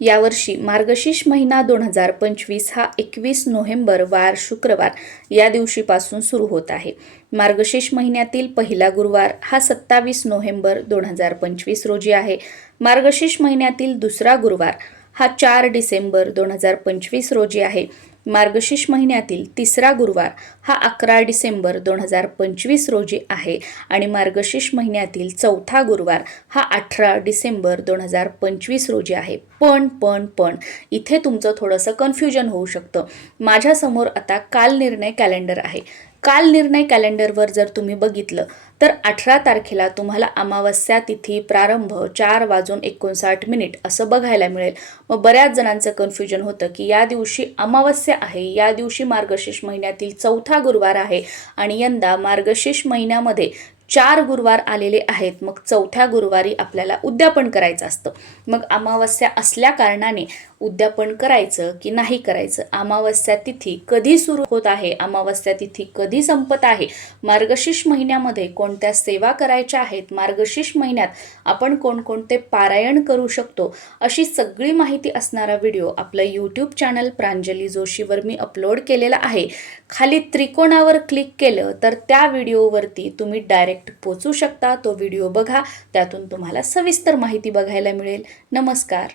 यावर्षी मार्गशीर्ष महिना 2025 हा 21 नोव्हेंबर वार शुक्रवार या दिवशीपासून सुरू होत आहे। मार्गशीर्ष महिन्यातील पहिला गुरुवार हा 27 नोव्हेंबर 2025 रोजी आहे। मार्गशीर्ष महिन्यातील दुसरा गुरुवार हा 4 डिसेंबर 2025 रोजी आहे। मार्गशीर्ष महिन्यातील तिसरा गुरुवार हा 11 डिसेंबर 2025 रोजी आहे आणि मार्गशीर्ष महिन्यातील चौथा गुरुवार हा 18 डिसेंबर 2025 रोजी आहे। पण इथे तुमचं थोडंसं कन्फ्युजन होऊ शकतं। माझ्यासमोर आता काल निर्णय कॅलेंडर आहे। काल निर्णय कॅलेंडरवर जर तुम्ही बघितलं तर 18 तारखेला तुम्हाला अमावस्या तिथी प्रारंभ 4:59 असं बघायला मिळेल। मग बऱ्याच जणांचं कन्फ्युजन होतं की या दिवशी अमावस्या आहे, या दिवशी मार्गशीर्ष महिन्यातील चौथा गुरुवार आहे आणि यंदा मार्गशीर्ष महिन्यामध्ये 4 गुरुवार आलेले आहेत, मग चौथ्या गुरुवारी आपल्याला उद्यापन करायचं असतं। मग अमावस्या असल्या कारणाने उद्यापन करायचं की नाही करायचं, अमावस्या तिथी कधी सुरू होत आहे, अमावस्या तिथी कधी संपत आहे, मार्गशीर्ष महिन्यामध्ये कोणत्या सेवा करायच्या आहेत, मार्गशीर्ष महिन्यात आपण कोणकोणते पारायण करू शकतो, अशी सगळी माहिती असणारा व्हिडिओ आपलं यूट्यूब चॅनल प्रांजली जोशीवर मी अपलोड केलेला आहे। खाली त्रिकोणावर क्लिक केलं तर त्या व्हिडिओवरती तुम्ही डायरेक्ट पोहोचू शकता। तो व्हिडिओ बघा, त्यातून तुम्हाला सविस्तर माहिती बघायला मिळेल। नमस्कार।